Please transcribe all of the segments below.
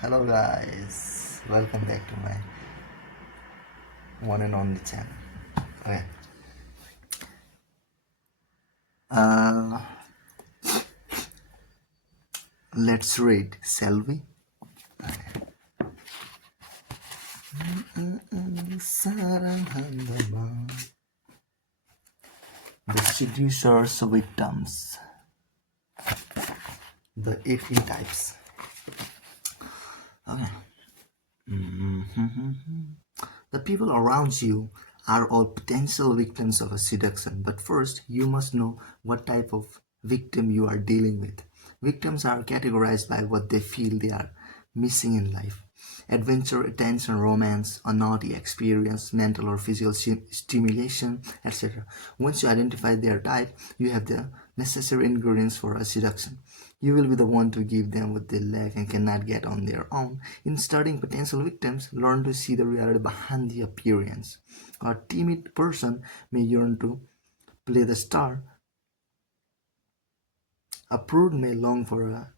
Hello guys, welcome back to my one and only channel. Okay. Uh, let's read, shall we? The seducer's victims. The 18 types. Okay. The people around you are all potential victims of a seduction, but first you must know what type of victim you are dealing with. Victims are categorized by what they feel they are missing in life: adventure, attention, romance, a naughty experience, mental or physical stimulation, etc. Once you identify their type, you have the necessary ingredients for a seduction. You will be the one to give them what they lack and cannot get on their own. In studying potential victims, learn to see the reality behind the appearance. A timid person may yearn to play the star. A prude may long for a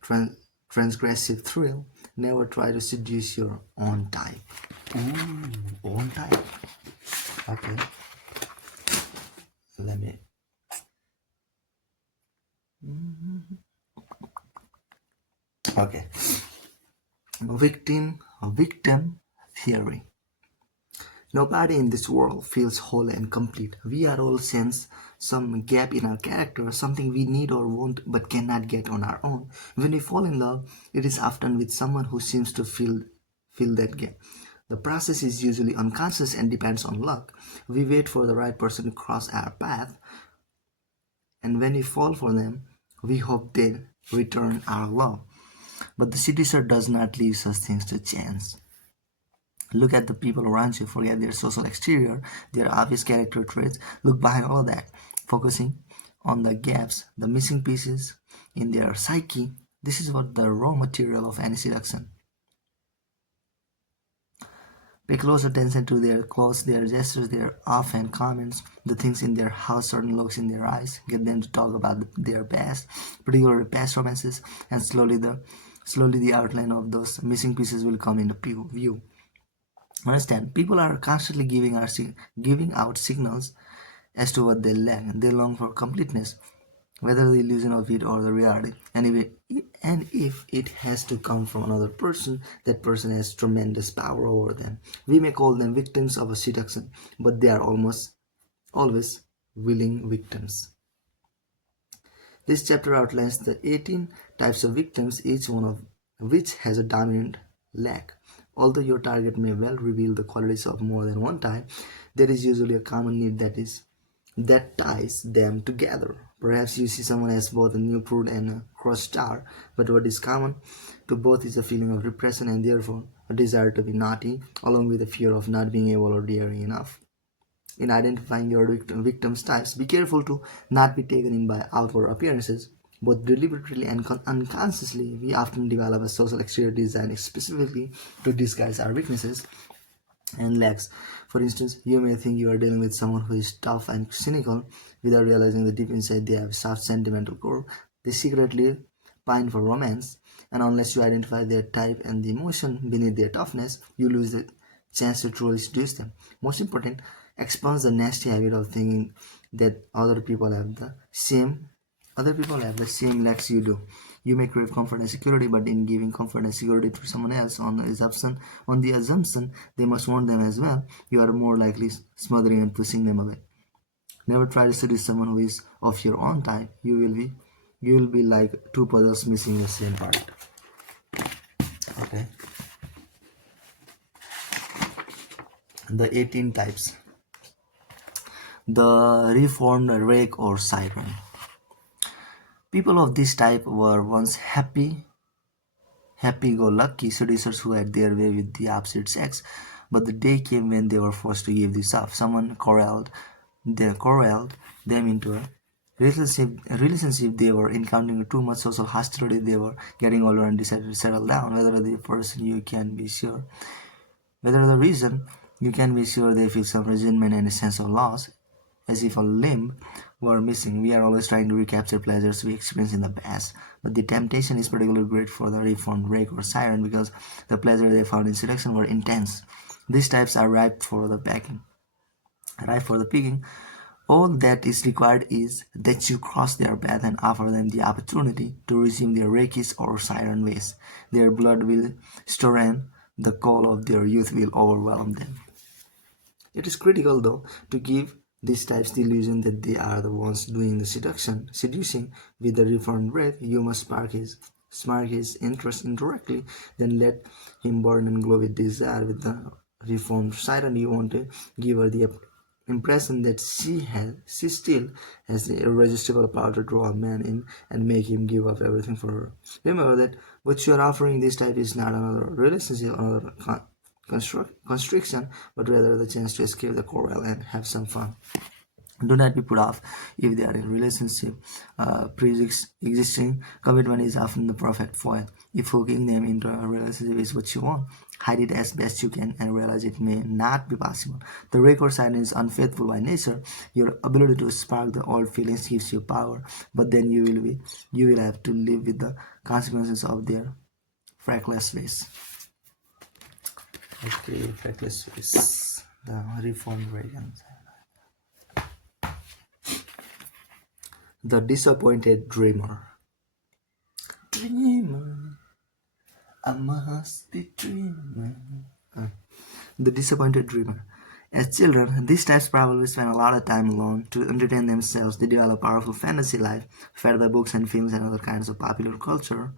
transgressive thrill. Never try to seduce your own type. Ooh, own type. Okay. Let me. Okay. Victim theory. Nobody in this world feels whole and complete. We are all sense some gap in our character, something we need or want but cannot get on our own. When we fall in love, it is often with someone who seems to fill that gap. The process is usually unconscious and depends on luck. We wait for the right person to cross our path, and when we fall for them, we hope they return our love. But the seducer does not leave such things to chance. Look at the people around you, forget their social exterior, their obvious character traits. Look behind all that, focusing on the gaps, the missing pieces in their psyche. This is what the raw material of any seduction. Pay close attention to their clothes, their gestures, their offhand comments, the things in their house, certain looks in their eyes. Get them to talk about their past, particularly past romances, and slowly the outline of those missing pieces will come into view. Understand, people are constantly giving out signals as to what they lack. They long for completeness, whether the illusion of it or the reality. And if it has to come from another person, that person has tremendous power over them. We may call them victims of a seduction, but they are almost always willing victims. This chapter outlines the 18 types of victims, each one of which has a dominant lack. Although your target may well reveal the qualities of more than one type, there is usually a common need that ties them together. Perhaps you see someone as both a new prude and a cross star, but what is common to both is a feeling of repression and therefore a desire to be naughty, along with a fear of not being able or daring enough. In identifying your victims' types, be careful to not be taken in by outward appearances. Both deliberately and unconsciously, we often develop a social exterior designed specifically to disguise our weaknesses and lacks. For instance, you may think you are dealing with someone who is tough and cynical without realizing that deep inside they have a soft sentimental core. They secretly pine for romance, and unless you identify their type and the emotion beneath their toughness, you lose the chance to truly seduce them. Most important, expunge the nasty habit of thinking that other people have the same lacks you do. You may crave comfort and security, but in giving comfort and security to someone else on the assumption they must want them as well, you are more likely smothering and pushing them away. Never try to seduce someone who is of your own type. You will be like two puzzles missing the same part. Okay. The 18 types. The reformed rake or siren. People of this type were once happy-go-lucky seducers who had their way with the opposite sex, but the day came when they were forced to give this up. Someone corralled them into a relationship. They were encountering too much social hostility. They were getting older and decided to settle down. Whether the reason you can be sure they feel some resentment and a sense of loss, as if a limb were missing. We are always trying to recapture pleasures we experienced in the past, but the temptation is particularly great for the reformed rake or siren because the pleasure they found in seduction were intense. These types are ripe for the picking. All that is required is that you cross their path and offer them the opportunity to resume their rakish or siren ways. Their blood will stir and the call of their youth will overwhelm them. It is critical, though, to give these types the illusion that they are the ones doing the seducing with the reformed rake. You must spark his interest indirectly, then let him burn and glow with desire. With the reformed siren, you want to give her the impression that she still has the irresistible power to draw a man in and make him give up everything for her. Remember that what you are offering this type is not another relationship, another constriction, but rather the chance to escape the corral and have some fun. Do not be put off if they are in relationship. Pre-existing commitment is often the perfect foil. If hooking them into a relationship is what you want, hide it as best you can and realize it may not be possible. The record sign is unfaithful by nature. Your ability to spark the old feelings gives you power, but then you will have to live with the consequences of their feckless ways. Okay, feckless ways. The reformed Reagan. The disappointed dreamer. Dreamer, I must be dreamer. The disappointed dreamer. As children, these types probably spend a lot of time alone to entertain themselves. They develop a powerful fantasy life, fed by books and films and other kinds of popular culture.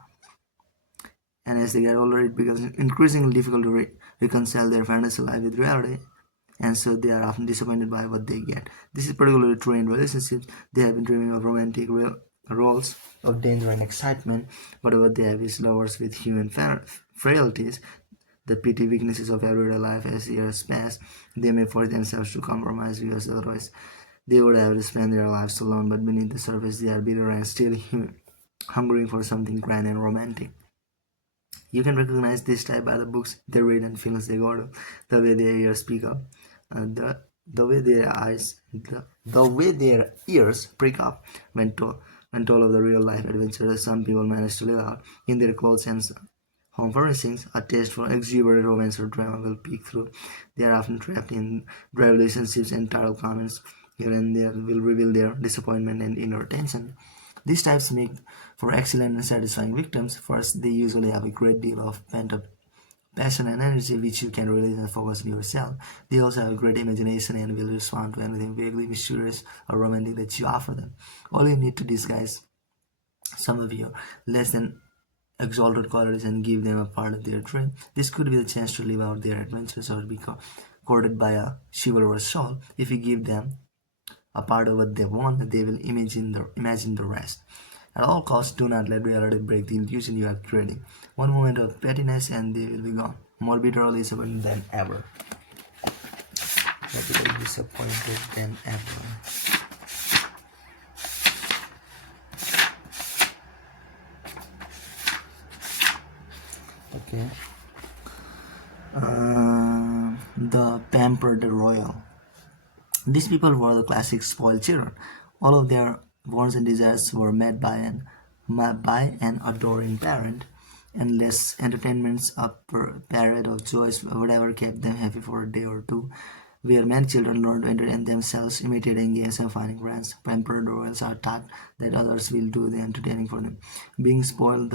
And as they get older, it becomes increasingly difficult to reconcile their fantasy life with reality, and so they are often disappointed by what they get. This is particularly true in relationships. They have been dreaming of romantic roles of danger and excitement, but what they have is lovers with human frailties, the petty weaknesses of everyday life. As years pass, they may force themselves to compromise because otherwise they would have to spend their lives alone, but beneath the surface they are bitter and still hungering for something grand and romantic. You can recognize this type by the books they read and films they go to, the way their ears speak up, the way their ears prick up when told of the real life adventures some people manage to live out in their clothes and home furnishings. A taste for exuberant romance or drama will peek through. They are often trapped in dry relationships, and title comments here and there will reveal their disappointment and inner tension. These types make for excellent and satisfying victims. First, they usually have a great deal of pent-up passion and energy which you can release and focus on yourself. They also have a great imagination and will respond to anything vaguely mysterious or romantic that you offer them. All you need to disguise some of your less than exalted qualities and give them a part of their dream. This could be the chance to live out their adventures or be courted by a chivalrous soul. If you give them a part of what they want, they will imagine the rest. At all costs, do not let reality break the illusion you are creating. One moment of pettiness and they will be gone, more bitterly disappointed than ever. More bitterly disappointed than ever. Okay. The pampered royal. These people were the classic spoiled children. All of their wants and desires were met by an adoring parent. Endless entertainments, a parade of joys, whatever kept them happy for a day or two. Where many children learn to entertain themselves, imitating games and finding friends. Pampered royals are taught that others will do the entertaining for them. Being spoiled,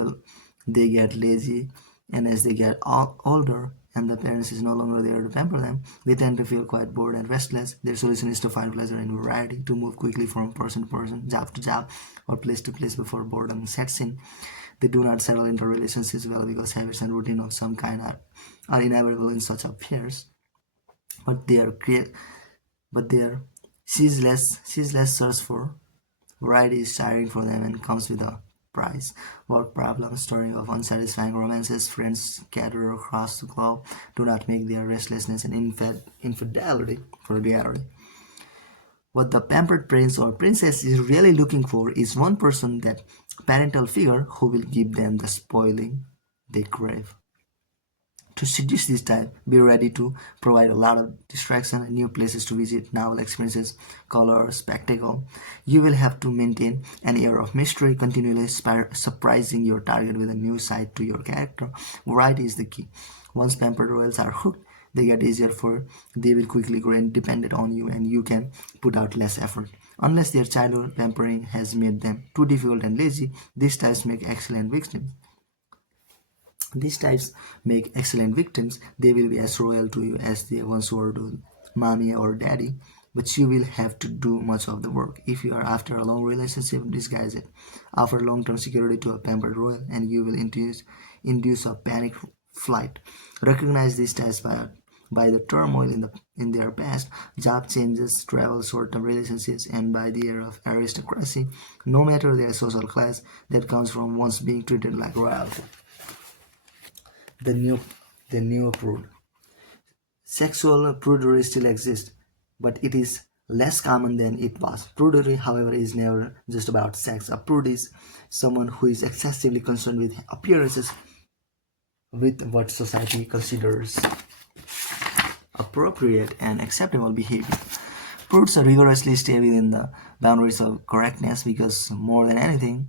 they get lazy, and as they get older, and the parents is no longer there to pamper them, they tend to feel quite bored and restless. Their solution is to find pleasure in variety, to move quickly from person to person, job to job, or place to place before boredom sets in. They do not settle into relationships well because habits and routine of some kind are inevitable in such affairs. But she's less search for variety is tiring for them and comes with a price. Work problems, story of unsatisfying romances, friends scattered across the globe do not make their restlessness and infidelity for reality. What the pampered prince or princess is really looking for is one person, that parental figure, who will give them the spoiling they crave. To seduce this type, be ready to provide a lot of distraction, new places to visit, novel experiences, color, spectacle. You will have to maintain an air of mystery, continually surprising your target with a new side to your character. Variety is the key. Once pampered royals are hooked, they get easier for they will quickly grow independent on you and you can put out less effort. Unless their childhood pampering has made them too difficult and lazy, these types make excellent victims. These types make excellent victims. They will be as loyal to you as they once were to mommy or daddy, but you will have to do much of the work. If you are after a long relationship, disguise it. Offer long-term security to a pampered royal, and you will induce a panic flight. Recognize these types by the turmoil in their past, job changes, travel, short-term relationships, and by the air of aristocracy, no matter their social class, that comes from once being treated like royalty. The new the new prude. Sexual prudery still exists, but it is less common than it was. Prudery, however, is never just about sex. A prude is someone who is excessively concerned with appearances, with what society considers appropriate and acceptable behavior. Prudes rigorously stay within the boundaries of correctness because more than anything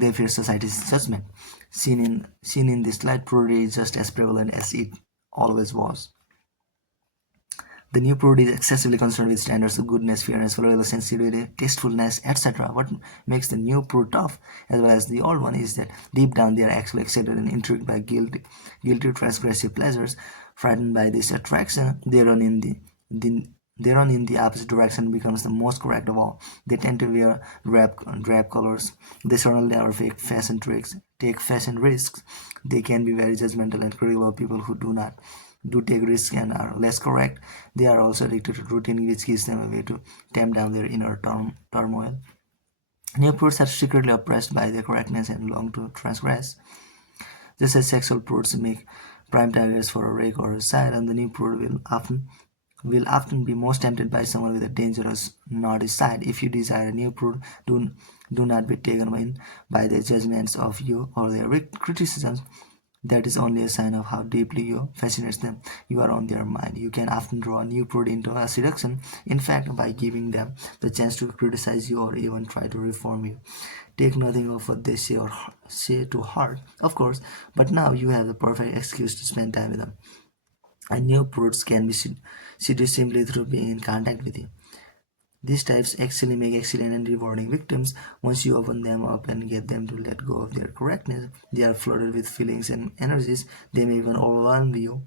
they fear society's judgment. Seen in this light, prudery is just as prevalent as it always was. The new prude is excessively concerned with standards of goodness, fairness, loyalty, sensitivity, tastefulness, etc. What makes the new prude tough, as well as the old one, is that deep down they are actually excited and intrigued by guilty transgressive pleasures. Frightened by this attraction, they run in the opposite direction and becomes the most correct of all. They tend to wear drab colors. They certainly are fake fashion tricks, take fashion risks. They can be very judgmental and critical of people who do take risks and are less correct. They are also addicted to routine, which gives them a way to tamp down their inner turmoil. New prudes are secretly oppressed by their correctness and long to transgress. Just as sexual prudes make prime targets for a rake or a side, and the new prude will often be most tempted by someone with a dangerous naughty side. If you desire a new prude, do not be taken in by their judgments of you or their criticisms. That is only a sign of how deeply you fascinate them. You are on their mind. You can often draw a new prude into a seduction, in fact, by giving them the chance to criticize you or even try to reform you. Take nothing of what they say to heart, of course, but now you have the perfect excuse to spend time with them. And new prudes can be seduced simply through being in contact with you. These types actually make excellent and rewarding victims. Once you open them up and get them to let go of their correctness, they are flooded with feelings and energies. They may even overwhelm you.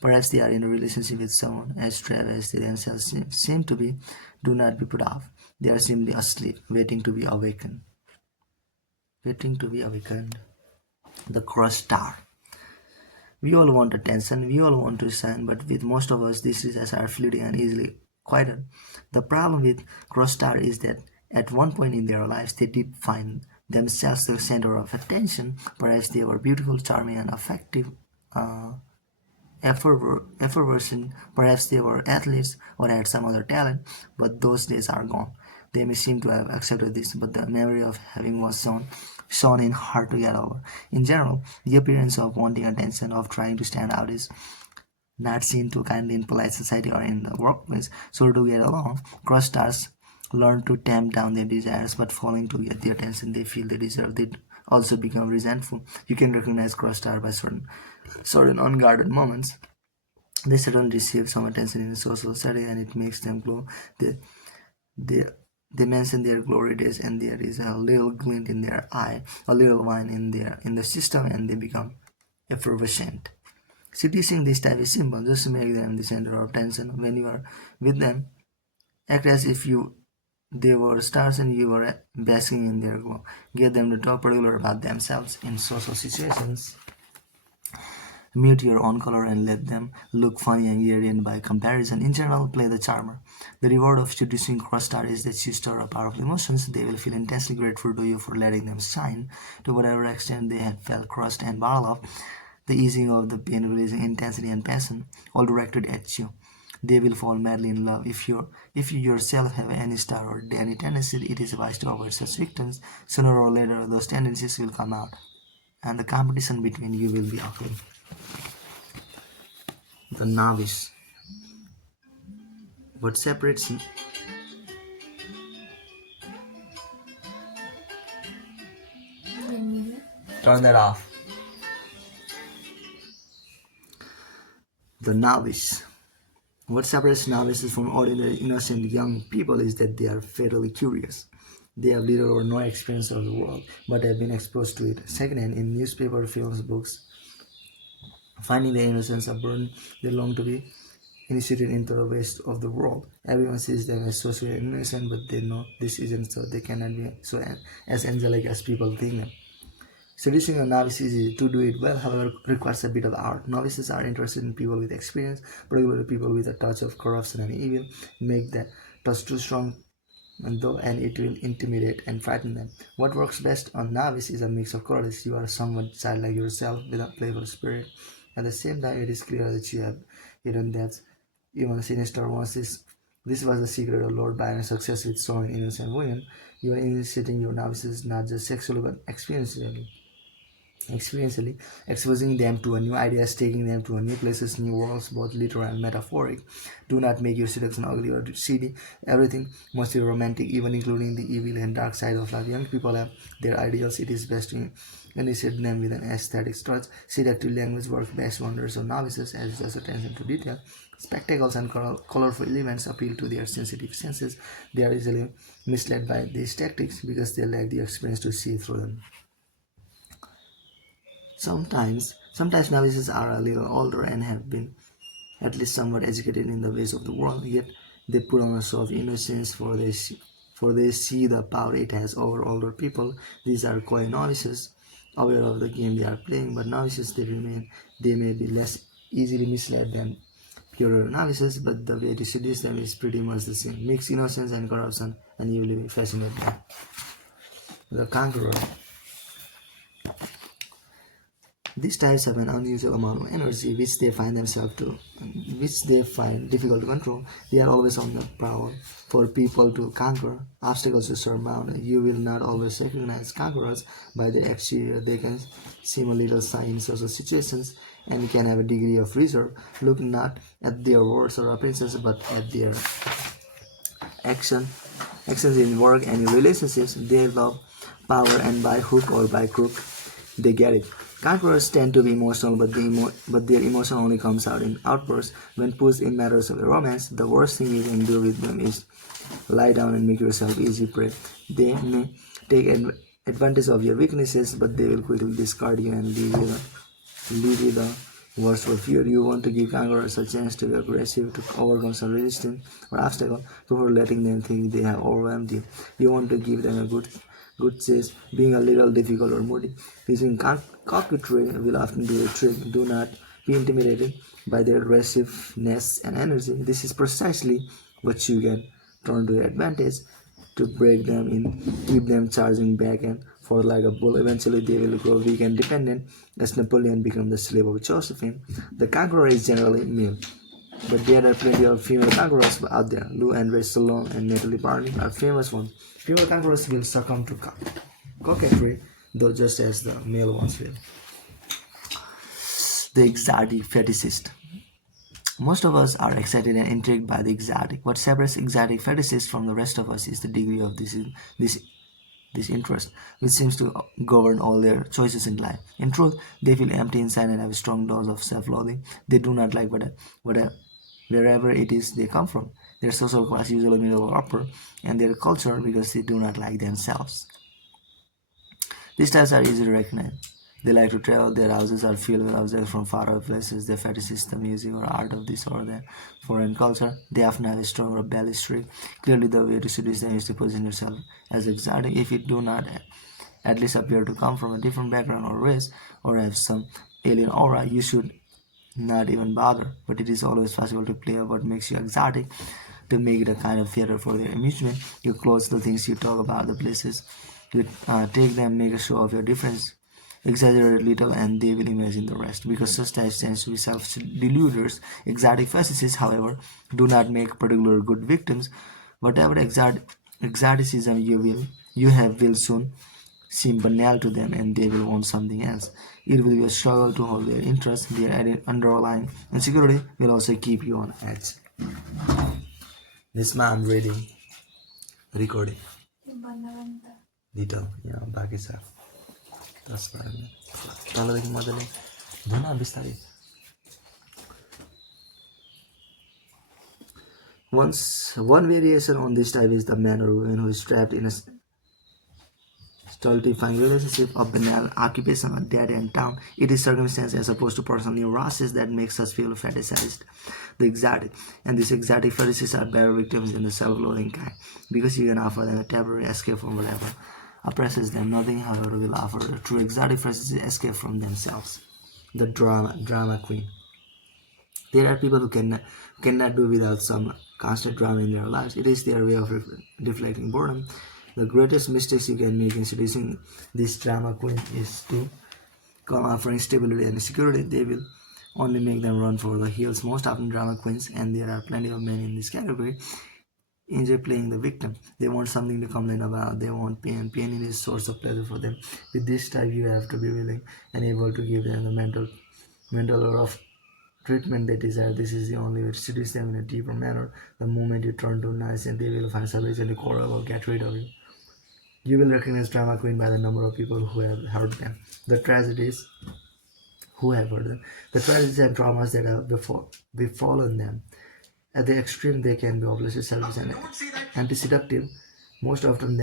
Perhaps they are in a relationship with someone as trapped as they themselves seem to be. Do not be put off. They are simply asleep, waiting to be awakened. Waiting to be awakened. The crushed star. We all want attention, we all want to shine, but with most of us, these desires are fleeting and easily quieted. The problem with cross star is that at one point in their lives, they did find themselves the center of attention. Perhaps they were beautiful, charming, and effective, uh, effervescent. Perhaps they were athletes or had some other talent, but those days are gone. They may seem to have accepted this, but the memory of having was shown in hard to get over. In general, the appearance of wanting attention, of trying to stand out, is not seen too kindly in polite society or in the workplace. So to get along, cross stars learn to tamp down their desires, but failing to get the attention they feel they deserve, they also become resentful. You can recognize cross star by certain unguarded moments. They suddenly receive some attention in a social setting and it makes them glow. They they they mention their glory days and there is a little glint in their eye, a little wine in the system, and they become effervescent. Seducing this type is simple, just make them the center of attention. When you are with them, act as if they were stars and you were basking in their glow. Get them to talk particular about themselves in social situations. Mute your own color and let them look funny and radiant by comparison. In general, play the charmer. The reward of seducing cross star is that you stir up powerful emotions. They will feel intensely grateful to you for letting them shine to whatever extent they had felt crushed and bottled up. The easing of the pain, releasing intensity and passion, all directed at you. They will fall madly in love. If you yourself have any star or any tendency, it is wise to avoid such victims. Sooner or later, those tendencies will come out, and the competition between you will be ugly. The novice. What separates? Turn that off. The novice. What separates novices from ordinary innocent young people is that they are fatally curious. They have little or no experience of the world, but have been exposed to it secondhand in newspaper, films, books. Finding their innocence upborn, they long to be initiated into the ways of the world. Everyone sees them as socially innocent, but they know this isn't so. They cannot be so as angelic as people think them. Seducing a novice is easy. To do it well, however, requires a bit of art. Novices are interested in people with experience, particularly people with a touch of corruption and evil. Make that touch too strong, and it will intimidate and frighten them. What works best on novice is a mix of qualities. You are somewhat childlike yourself with a playful spirit. At the same time, it is clear that you have hidden depths, even sinister ones. This was the secret of Lord Byron's success with showing innocent women. You are initiating your novices not just sexually but experientially, exposing them to a new ideas, taking them to a new places, new worlds, both literal and metaphoric. Do not make your seduction ugly or seedy. Everything must be romantic, even including the evil and dark side of life. Young people have their ideals. It is best to initiate them with an aesthetic touch. Seductive language works best wonders on novices, as does attention to detail. Spectacles and colorful elements appeal to their sensitive senses. They are easily misled by these tactics because they lack the experience to see through them. Sometimes novices are a little older and have been at least somewhat educated in the ways of the world, yet they put on a show of innocence, for they see the power it has over older people. These are coy novices, aware of the game they are playing, but novices they may be less easily misled than purer novices, but the way to seduce them is pretty much the same. Mix innocence and corruption, and you will be fascinated. The conqueror. These types have an unusual amount of energy which they find difficult to control. They are always on the prowl for people to conquer, obstacles to surmount. You will not always recognize conquerors by their exterior. They can seem a little shy in social situations and can have a degree of reserve. Look not at their words or appearances, but at their actions in work and in relationships. They love power, and by hook or by crook, they get it. Conquerors tend to be emotional, but their emotion only comes out in outbursts. When pushed in matters of romance, the worst thing you can do with them is lie down and make yourself easy prey. They may take advantage of your weaknesses, but they will quickly discard you and leave you the worse for fear. You want to give conquerors a chance to be aggressive, to overcome some resistance or obstacle before letting them think they have overwhelmed you. You want to give them a good chase, being a little difficult or moody. Using coquetry will often do the trick. Do not be intimidated by their aggressiveness and energy. This is precisely what you can turn to your advantage to break them in, keep them charging back and forth like a bull. Eventually, they will grow weak and dependent, as Napoleon became the slave of Josephine. The conqueror is generally male, but there are plenty of female conquerors out there. Lou Andre Stallone and Natalie Portman are famous ones. Female conquerors will succumb to coquetry, though just as the male ones will. The exotic fetishist. Most of us are excited and intrigued by the exotic. What separates exotic fetishists from the rest of us is the degree of this interest, which seems to govern all their choices in life. In truth, they feel empty inside and have a strong dose of self-loathing. They do not like wherever it is they come from. Their social class, usually middle or upper, and their culture because they do not like themselves. These types are easy to recognize. They like to travel. Their houses are filled with objects from faraway places. Their fetishes the music or art of this or that foreign culture. They often have a strong rebellious streak. Clearly, the way to seduce them is to position yourself as exotic. If you do not at least appear to come from a different background or race, or have some alien aura, you should not even bother. But it is always possible to play up what makes you exotic, to make it a kind of theater for their amusement. Your clothes, the things you talk about, the places you take them, make a show of your difference. exaggerate a little and they will imagine the rest. Because such types tend to be self-deluders. Exotic fascists, however, do not make particular good victims. Whatever exoticism you have will soon seem banal to them and they will want something else. It will be a struggle to hold their interest. Their underlying insecurity will also keep you on edge. This man reading, recording. Detail, yeah, बाँकी छ 10 minute तलदेखि मजाले धुन बिस्तारै. One variation on this type is the man or woman who is trapped in a stultifying relationship of banal occupation, a dead-end town. It is circumstance as opposed to personal neurosis that makes us feel fetishized. The exotic, and these exotic fetishes are better victims than the self-loathing kind, because you can offer them a temporary escape from whatever oppresses them. Nothing, however, will offer the true exotic fetishes escape from themselves. The drama queen. There are people who cannot do without some constant drama in their lives. It is their way of deflecting boredom. The greatest mistakes you can make in seducing this drama queen is to come offering stability and security. They will only make them run for the hills. Most often drama queens, and there are plenty of men in this category, enjoy playing the victim. They want something to complain about. They want pain. Pain is a source of pleasure for them. With this type, you have to be willing and able to give them the mental or of treatment they desire. This is the only way to seduce them in a deeper manner. The moment you turn too nice, and they will find some reason to quarrel or get rid of you. You will recognize drama queen by the number of people who have heard them. The tragedies who have heard them. The tragedies and traumas that have befallen them. At the extreme, they can be obviously selfish and anti-seductive. Most often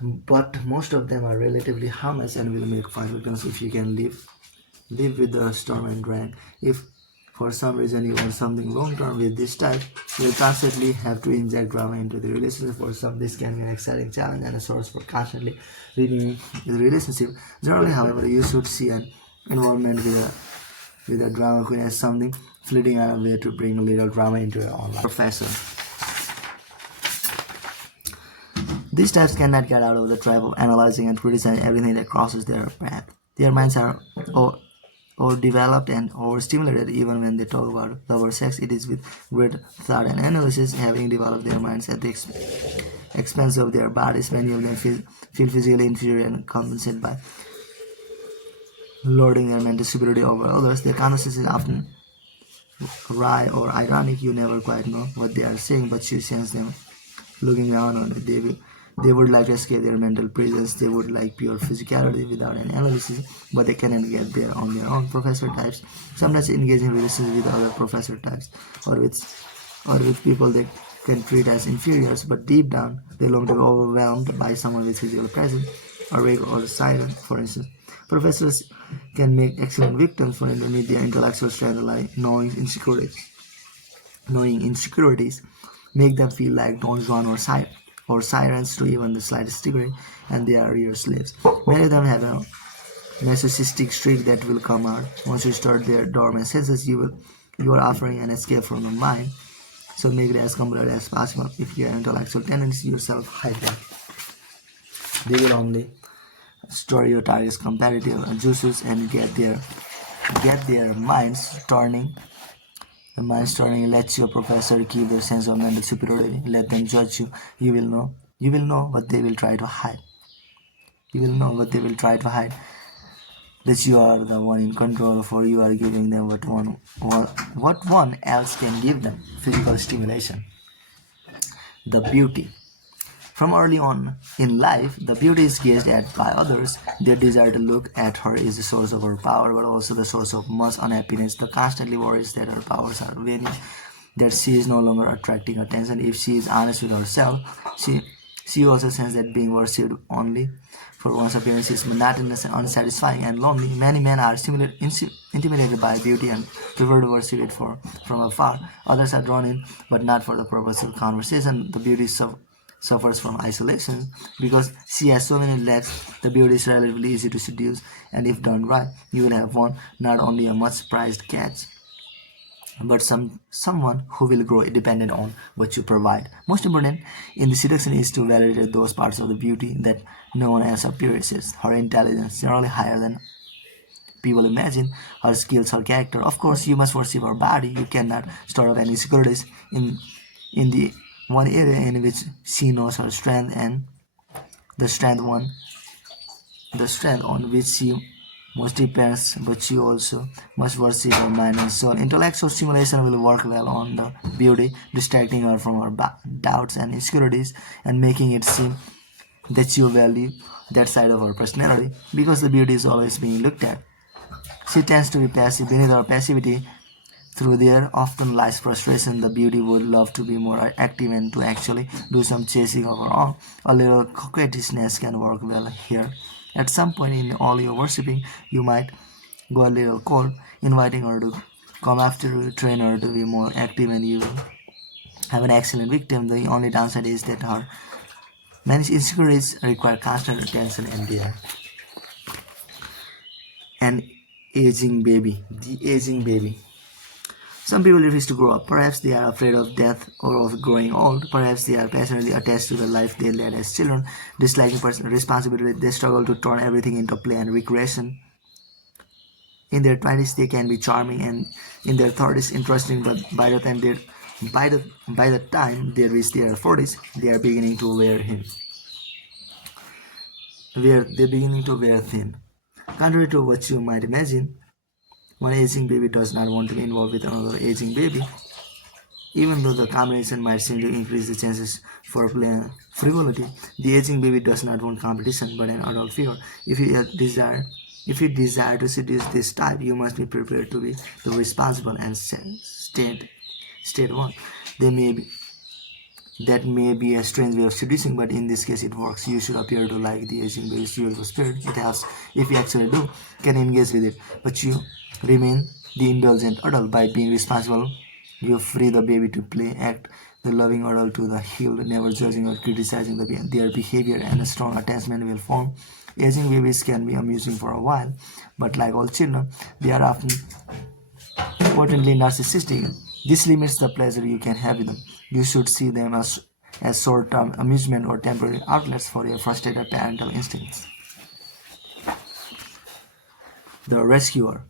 but most of them are relatively harmless and will make fine victims if you can live with the storm and drain. If for some reason you want something long-term with this type, you'll constantly have to inject drama into the relationship. For some, this can be an exciting challenge and a source for constantly renewing the relationship. Generally, however, you should see an involvement with a drama queen as something fleeting and a way to bring a little drama into your own life. Professor. These types cannot get out of the trap of analyzing and criticizing everything that crosses their path. Their minds are overdeveloped and overstimulated. Even when they talk about love or sex, it is with great thought and analysis, having developed their minds at the expense of their bodies. Many of them feel physically inferior and compensate by lording their mental superiority over others. Their conversation is often wry or ironic. You never quite know what they are saying, but you sense them looking down on it. They would like to escape their mental prisons. They would like pure physicality without any analysis, but they cannot get there on their own. Professor types sometimes engage in relations with other professor types or with people they can treat as inferiors, but deep down they long to be overwhelmed by someone with physical presence, awake or silent. For instance, professors can make excellent victims for underneath their intellectual strength lie knowing insecurities make them feel like Don Juan or sirens to even the slightest degree, and they are your slaves. Many of them have a narcissistic streak that will come out once you start their dormant senses. You are offering an escape from the mind, so make it as complete as possible. If your intellectual tendencies yourself hide them, they will only store your target's competitive juices and get their minds turning. The mind turning lets your professor keep their sense of mental superiority. Let them judge you. You will know what they will try to hide. That you are the one in control, for you are giving them what one else can give them: physical stimulation. The beauty. From early on in life, the beauty is gazed at by others. Their desire to look at her is the source of her power, but also the source of much unhappiness. The constantly worries that her powers are waning, that she is no longer attracting attention. If she is honest with herself, she also senses that being worshipped only for one's appearance is monotonous and unsatisfying and lonely. Many men are intimidated by beauty and prefer to worship it from afar. Others are drawn in, but not for the purpose of conversation. The beauty suffers from isolation because she has so many legs. The beauty is relatively easy to seduce, and if done right, you will have won not only a much prized catch, but someone who will grow dependent on what you provide. Most important in the seduction is to validate those parts of the beauty that no one else appreciates. Her intelligence, generally higher than people imagine, her skills, her character. Of course, you must worship her body. You cannot store up any insecurities in the one area in which she knows her strength and the strength one the strength on which she most depends, but she also must worship her mind and soul. Intellectual stimulation will work well on the beauty, distracting her from her doubts and insecurities and making it seem that you value that side of her personality because the beauty is always being looked at. She tends to be passive. Beneath her passivity, through there often lies frustration. The beauty would love to be more active and to actually do some chasing of her own. A little coquettishness can work well here. At some point in all your worshipping, you might go a little cold, inviting her to come after you, train her to be more active, and you will have an excellent victim. The only downside is that her many insecurities require constant attention and they are an aging baby. The aging baby. Some people refuse to grow up. Perhaps they are afraid of death or of growing old. Perhaps they are passionately attached to the life they led as children, disliking personal responsibility. They struggle to turn everything into play and recreation. In their 20s, they can be charming, and in their 30s, interesting. But by the time they reach their 40s, they are beginning to wear him. They're beginning to wear thin. Contrary to what you might imagine, one aging baby does not want to be involved with another aging baby, even though the combination might seem to increase the chances for play and frivolity. The aging baby does not want competition but an adult fear. If you desire to seduce this type, you must be prepared to be the responsible and state one. They may be That may be a strange way of seducing, but in this case it works. You should appear to like the aging baby's beautiful spirit. It helps if you actually do, can engage with it. But you remain the indulgent adult. By being responsible, you free the baby to play, act the loving adult to the healed, never judging or criticizing their behavior, and a strong attachment will form. Aging babies can be amusing for a while, but like all children, they are often potently narcissistic. This limits the pleasure you can have with them. You should see them as short-term amusement or temporary outlets for your frustrated parental instincts. The rescuer.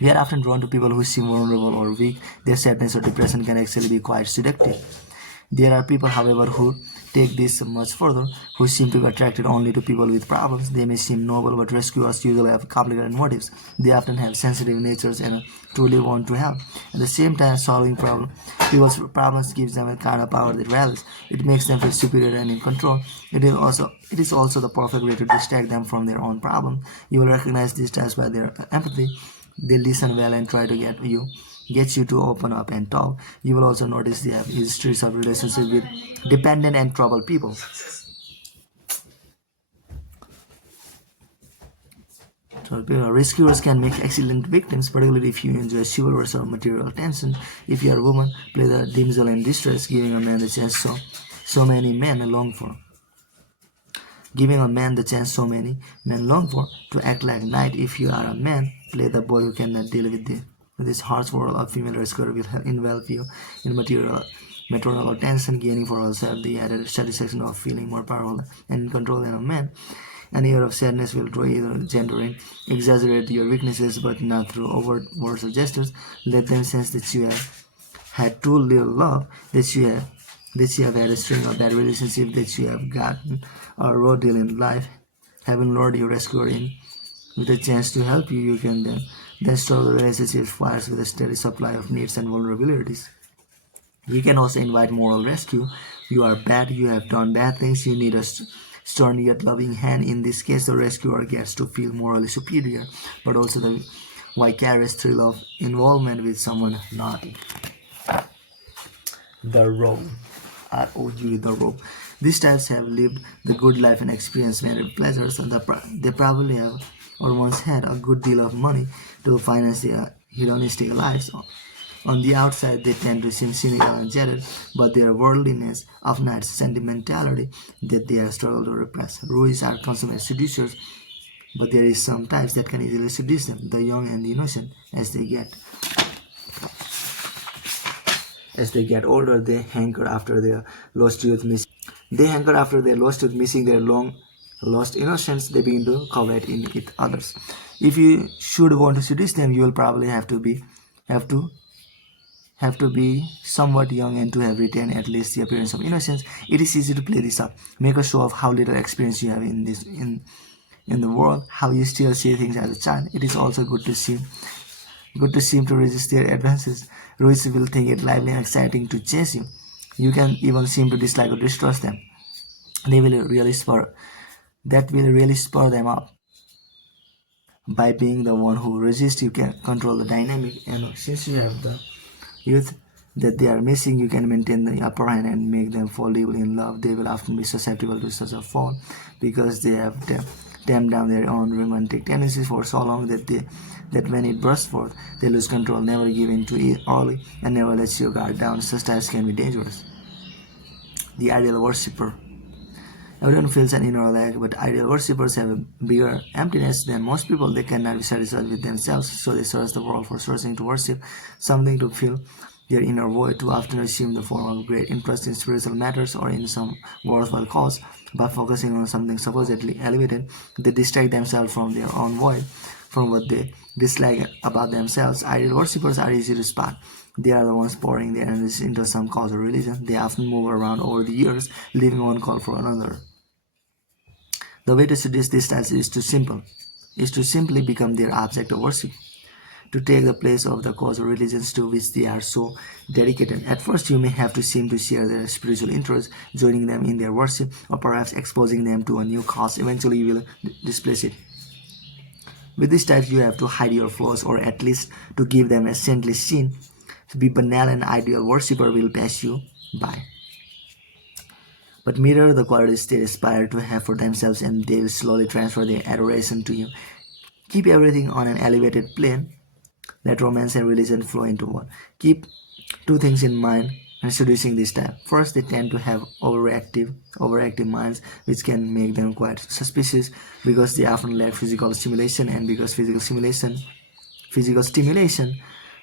We are often drawn to people who seem vulnerable or weak. Their sadness or depression can actually be quite seductive. There are people, however, who take this much further, who seem to be attracted only to people with problems. They may seem noble, but rescuers usually have complicated motives. They often have sensitive natures and truly want to help. At the same time, solving people's problems gives them a kind of power that rallies. It makes them feel superior and in control. It is also the perfect way to distract them from their own problem. You will recognize these types by their empathy. They listen well and try to get you to open up and talk. You will also notice they have histories of relationship with dependent and troubled people. Rescuers can make excellent victims, particularly if you enjoy chivalrous or material attention. If you are a woman, play the damsel in distress, giving a man the chance so many men long for. Giving a man the chance so many men long for to act like knight. If you are a man, play the boy who cannot deal with this harsh world of female rescuer will envelop you in maternal attention, gaining for herself the added satisfaction of feeling more powerful and in control than a man. An air of sadness will draw either gender in, exaggerate your weaknesses, but not through overt words or gestures. Let them sense that you have had too little love, that you have had a string of bad relationships, that you have gotten a raw deal in life. Having lured your rescuer in with a chance to help you, you can then store the relationship fires with a steady supply of needs and vulnerabilities. You can also invite moral rescue. You are bad, you have done bad things, you need a stern yet loving hand. In this case, the rescuer gets to feel morally superior, but also the vicarious thrill of involvement with someone naughty. The rope. ROU, the rope. These types have lived the good life and experienced many pleasures, and they probably have or once had a good deal of money to finance their hedonistic lives. On the outside, they tend to seem cynical and jaded, but their worldliness often hides sentimentality that they have struggled to repress. Ruies are consummate seducers, but there is some types that can easily seduce them, the young and the innocent, as they get. As they get older, they hanker after their lost youth, missing their long lost innocence. They begin to covet in it others. If you should want to seduce them, you will probably have to somewhat young and to have retained at least the appearance of innocence. It is easy to play this up, make a show of how little experience you have in the world, how you still see things as a child. It is also good to seem to resist their advances. Ruiz will think it lively and exciting to chase you. You can even seem to dislike or distrust them. They will really spur that will really spur them up. By being the one who resists, you can control the dynamic, and since you have the youth that they are missing, you can maintain the upper hand and make them fall deeply in love. They will often be susceptible to such a fall because they have tamped down their own romantic tendencies for so long that when it bursts forth, they lose control. Never give in to it early, and never let your guard down. Such types can be dangerous. The ideal worshipper. Everyone feels an inner lack, but ideal worshippers have a bigger emptiness than most people. They cannot be satisfied with themselves, so they search the world for searching to worship, something to fill their inner void, to often assume the form of great interest in spiritual matters or in some worthwhile cause. By focusing on something supposedly elevated, they distract themselves from their own void, from what they dislike about themselves. Ideal worshippers are easy to spot. They are the ones pouring their energies into some cause or religion. They often move around over the years, leaving one call for another. The way to seduce these styles is to simply become their object of worship, to take the place of the cause or religions to which they are so dedicated. At first, you may have to seem to share their spiritual interests, joining them in their worship, or perhaps exposing them to a new cause. Eventually, you will displace it. With these types, you have to hide your flaws, or at least to give them a saintly sheen. To be banal, and ideal worshipper will pass you by, but mirror the qualities they aspire to have for themselves, and they will slowly transfer their adoration to you. Keep everything on an elevated plane. Let romance and religion flow into one. Keep two things in mind when seducing this type. First, they tend to have overactive minds, which can make them quite suspicious because they often lack physical stimulation, and because physical stimulation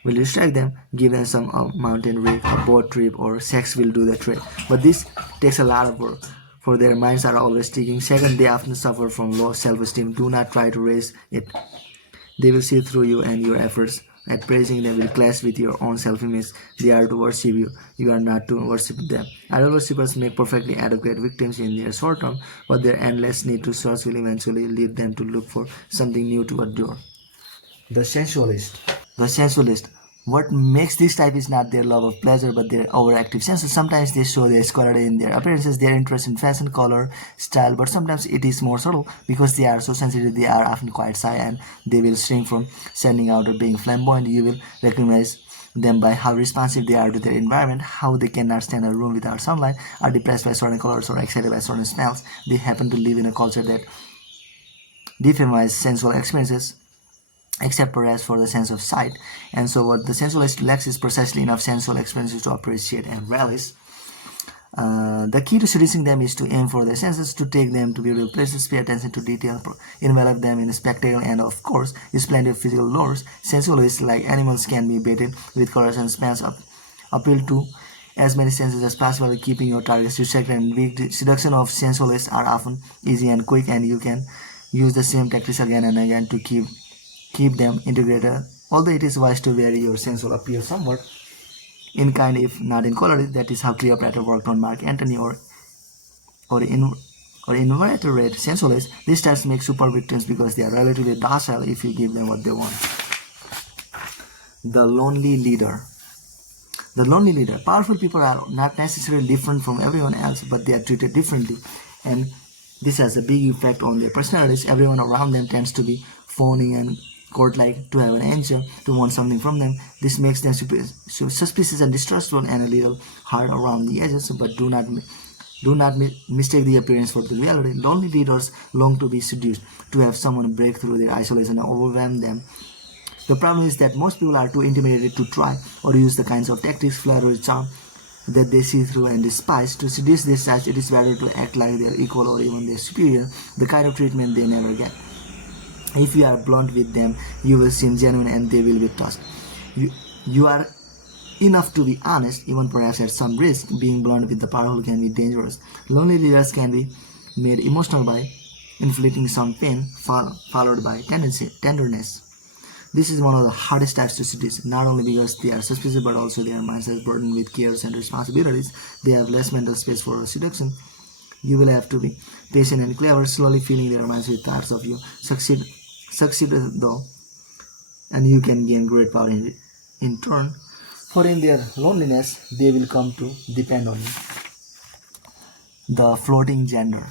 will distract them. Give them some mountain rig, a boat trip, or sex will do the trick. But this takes a lot of work, for their minds are always ticking. Second, they often suffer from low self-esteem. Do not try to raise it. They will see through you, and your efforts at praising them will clash with your own self-image. They are to worship you. You are not to worship them. Idol worshippers make perfectly adequate victims in their short term, but their endless need to search will eventually lead them to look for something new to adore. The sensualist. The sensualist. What makes this type is not their love of pleasure, but their overactive senses. Sometimes they show their scholarly in their appearances, their interest in fashion, color, style, but sometimes it is more subtle. Because they are so sensitive, they are often quite shy, and they will shrink from standing out or being flamboyant. You will recognize them by how responsive they are to their environment, how they cannot stand a room without sunlight, are depressed by certain colors, or excited by certain smells. They happen to live in a culture that defames sensual experiences, except perhaps for the sense of sight. And so what the sensualist lacks is precisely enough sensual experiences to appreciate and relish. The key to seducing them is to aim for their senses, to take them to beautiful places, pay attention to detail, envelop them in a spectacle, and of course, use plenty of physical lures. Sensualists, like animals, can be baited with colors and smells, appeal to as many senses as possible, keeping your targets distracted and weak. The seduction of sensualists are often easy and quick, and you can use the same tactics again and again to keep them integrated. Although it is wise to vary your sensual appeal somewhat, in kind if not in quality. That is how Cleopatra worked on Mark Antony or invertebrate sensualists. These types make super victims because they are relatively docile if you give them what they want. The lonely leader. The lonely leader. Powerful people are not necessarily different from everyone else, but they are treated differently, and this has a big effect on their personalities. Everyone around them tends to be phony and court-like, to have an angel, to want something from them. This makes them suspicious and distrustful and a little hard around the edges, but do not mistake the appearance for the reality. Lonely leaders long to be seduced, to have someone break through their isolation and overwhelm them. The problem is that most people are too intimidated to try or use the kinds of tactics, flattery, charm that they see through and despise. To seduce this types, it is better to act like their equal or even their superior, the kind of treatment they never get. If you are blunt with them, you will seem genuine and they will be touched. You are enough to be honest, even perhaps at some risk. Being blunt with the powerful can be dangerous. Lonely leaders can be made emotional by inflicting some pain, followed by tenderness. This is one of the hardest types to seduce, not only because they are suspicious but also their minds are burdened with cares and responsibilities. They have less mental space for seduction. You will have to be patient and clever, slowly filling their minds with thoughts of you. Succeed though, and you can gain great power in turn. For in their loneliness, they will come to depend on you. The floating gender.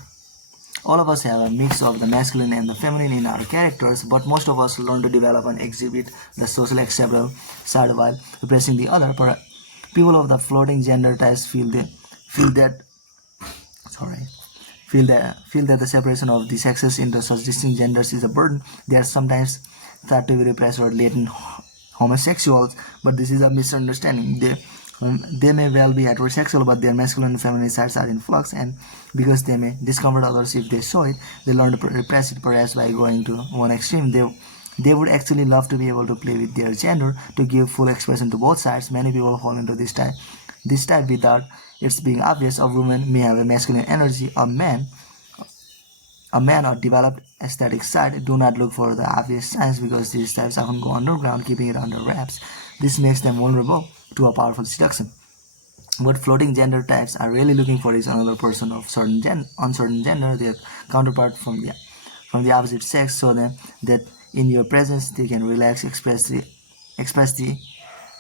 All of us have a mix of the masculine and the feminine in our characters, but most of us learn to develop and exhibit the socially acceptable side while repressing the other. People of the floating gender types feel that sorry feel that the separation of the sexes into such distinct genders is a burden. They are sometimes thought to be repressed or latent homosexuals, but this is a misunderstanding. They may well be heterosexual, but their masculine and feminine sides are in flux, and because they may discomfort others if they show it, they learn to repress it, perhaps by going to one extreme. They would actually love to be able to play with their gender, to give full expression to both sides. Many people fall into this type without it's being obvious. A woman may have a masculine energy. A man or developed aesthetic side. Do not look for the obvious signs because these types often go underground, keeping it under wraps. This makes them vulnerable to a powerful seduction. What floating gender types are really looking for is another person of uncertain gender, their counterpart from the opposite sex, so that in your presence they can relax, express the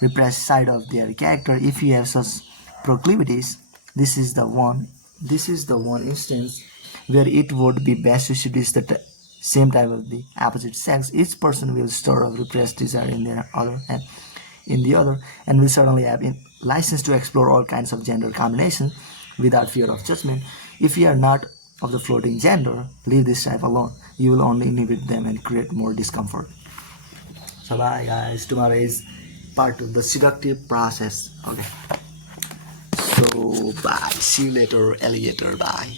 repressed side of their character. If you have such proclivities, this is the one instance where it would be best to seduce the same type of the opposite sex. Each person will store up repressed desire in the other, and will certainly have license to explore all kinds of gender combinations without fear of judgment. If you are not of the floating gender, leave this type alone. You will only inhibit them and create more discomfort. So bye guys, tomorrow is part 2, the seductive process. Okay, so bye, see you later alligator, bye.